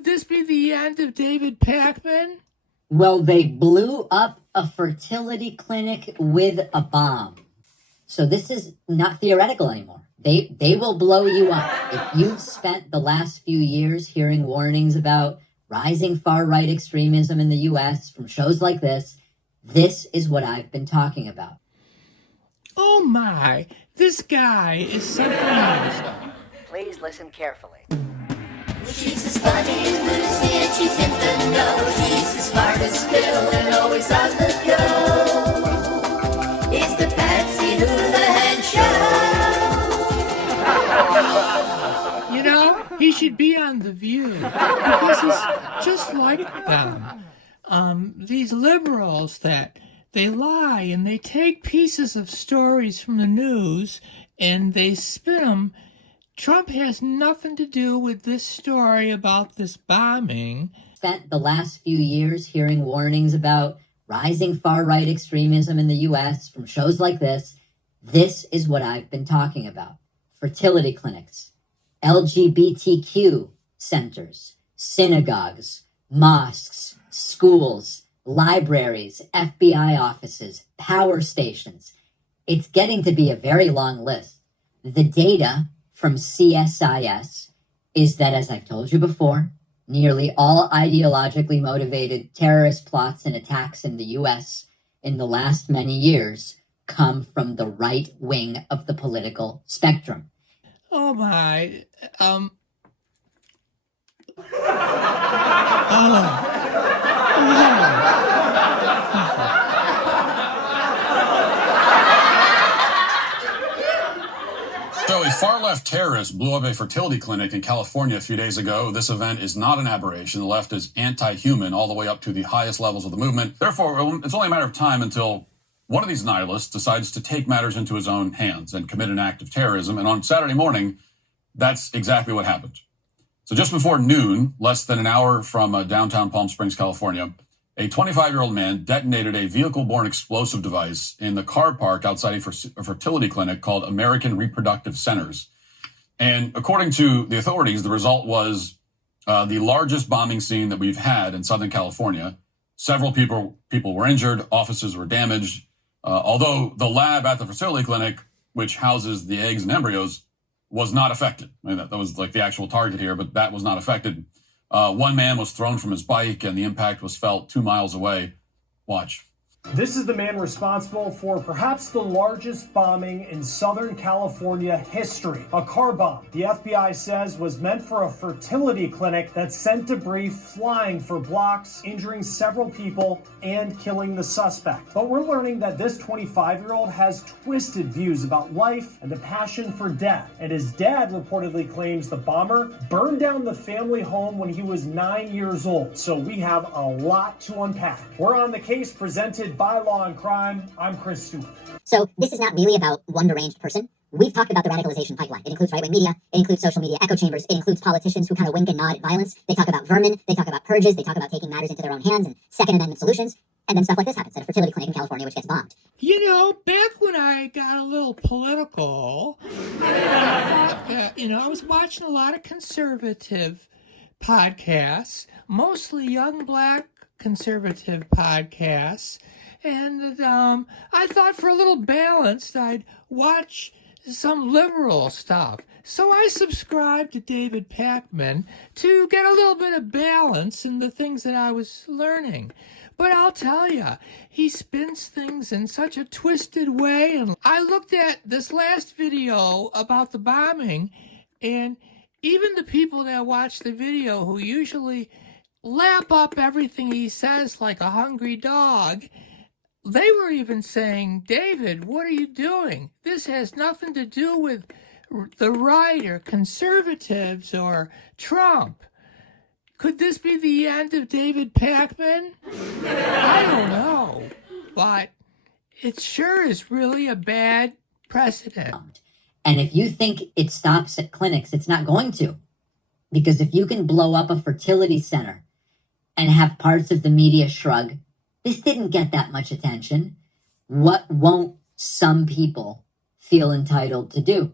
Could this be the end of David Pakman? Well, they blew up a fertility clinic with a bomb. So this is not theoretical anymore. They will blow you up. If you've spent the last few years hearing warnings about rising far-right extremism in the U.S. from shows like this is what I've been talking about. Oh my, this guy is something else. Please listen carefully. She's as funny as Lucy and she's in the know. She's as smart as Phil and always on the go. It's the Patsy Hoolahan Show. You know, he should be on The View because he's just like them. These liberals that they lie and they take pieces of stories from the news and they spin them. Trump has nothing to do with this story about this bombing. Spent the last few years hearing warnings about rising far-right extremism in the U.S. from shows like this is what I've been talking about. Fertility clinics, LGBTQ centers, synagogues, mosques, schools, libraries, FBI offices, power stations. It's getting to be a very long list. The data from CSIS is that, as I've told you before, nearly all ideologically motivated terrorist plots and attacks in the U.S. in the last many years come from the right wing of the political spectrum. Oh my, So a far-left terrorist blew up a fertility clinic in California a few days ago. This event is not an aberration. The left is anti-human all the way up to the highest levels of the movement. Therefore, it's only a matter of time until one of these nihilists decides to take matters into his own hands and commit an act of terrorism. And on Saturday morning, that's exactly what happened. So just before noon, less than an hour from downtown Palm Springs, California, a 25-year-old man detonated a vehicle-borne explosive device in the car park outside a fertility clinic called American Reproductive Centers. And according to the authorities, the result was the largest bombing scene that we've had in Southern California. Several people were injured, offices were damaged, although the lab at the fertility clinic, which houses the eggs and embryos, was not affected. I mean, that was like the actual target here, but that was not affected. One man was thrown from his bike and the impact was felt 2 miles away. Watch. This is the man responsible for perhaps the largest bombing in Southern California history. A car bomb, the FBI says, was meant for a fertility clinic that sent debris flying for blocks, injuring several people and killing the suspect. But we're learning that this 25-year-old has twisted views about life and the passion for death. And his dad reportedly claims the bomber burned down the family home when he was 9 years old. So we have a lot to unpack. We're on the case presented by Law and Crime. I'm Chris Stewart. So this is not really about one deranged person. We've talked about the radicalization pipeline. It includes right-wing media. It includes social media echo chambers. It includes politicians who kind of wink and nod at violence. They talk about vermin. They talk about purges. They talk about taking matters into their own hands and Second Amendment solutions. And then stuff like this happens at a fertility clinic in California, which gets bombed. you know, back when I got a little political, I thought, I was watching a lot of conservative podcasts, mostly young black conservative podcasts. And I thought for a little balance, I'd watch some liberal stuff. So I subscribed to David Pakman to get a little bit of balance in the things that I was learning. But I'll tell you, he spins things in such a twisted way. And I looked at this last video about the bombing, and even the people that watch the video who usually lap up everything he says like a hungry dog, they were even saying, David, what are you doing? This has nothing to do with the right or conservatives or Trump. Could this be the end of David Pakman? I don't know, but it sure is really a bad precedent. And if you think it stops at clinics, it's not going to. Because if you can blow up a fertility center and have parts of the media shrug, this didn't get that much attention, what won't some people feel entitled to do?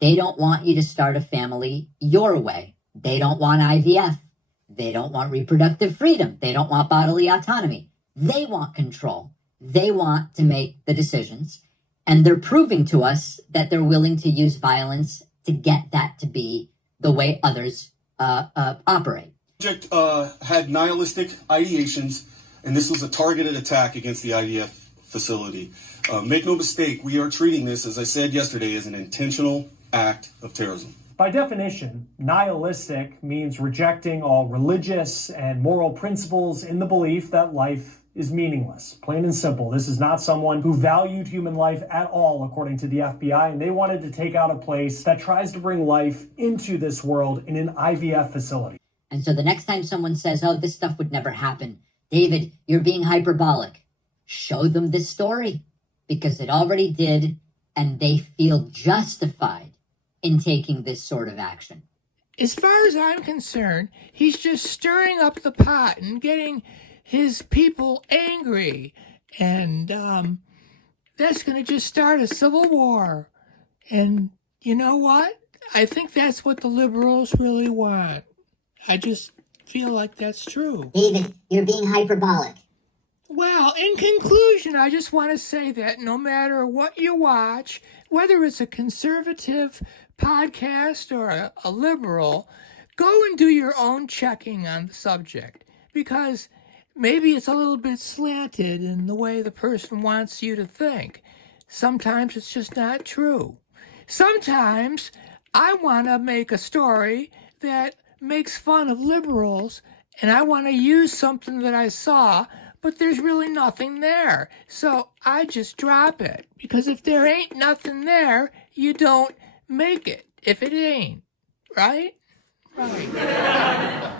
They don't want you to start a family your way. They don't want IVF. They don't want reproductive freedom. They don't want bodily autonomy. They want control. They want to make the decisions. And they're proving to us that they're willing to use violence to get that to be the way others operate. The project had nihilistic ideations, and this was a targeted attack against the IDF facility. Make no mistake, we are treating this, as I said yesterday, as an intentional act of terrorism. By definition, nihilistic means rejecting all religious and moral principles in the belief that life is meaningless. Plain and simple. This is not someone who valued human life at all, according to the FBI, and they wanted to take out a place that tries to bring life into this world in an IVF facility. And so the next time someone says, oh, this stuff would never happen, David, you're being hyperbolic. Show them this story, because it already did, and they feel justified in taking this sort of action. As far as I'm concerned, he's just stirring up the pot and getting his people angry. And that's going to just start a civil war. And you know what? I think that's what the liberals really want. I just feel like that's true. David, you're being hyperbolic. Well, in conclusion, I just want to say that no matter what you watch, whether it's a conservative podcast or a liberal, go and do your own checking on the subject, because maybe it's a little bit slanted in the way the person wants you to think. Sometimes it's just not true. Sometimes I want to make a story that makes fun of liberals, and I want to use something that I saw, but there's really nothing there. So I just drop it, because if there ain't nothing there, you don't make it if it ain't. Right? Right.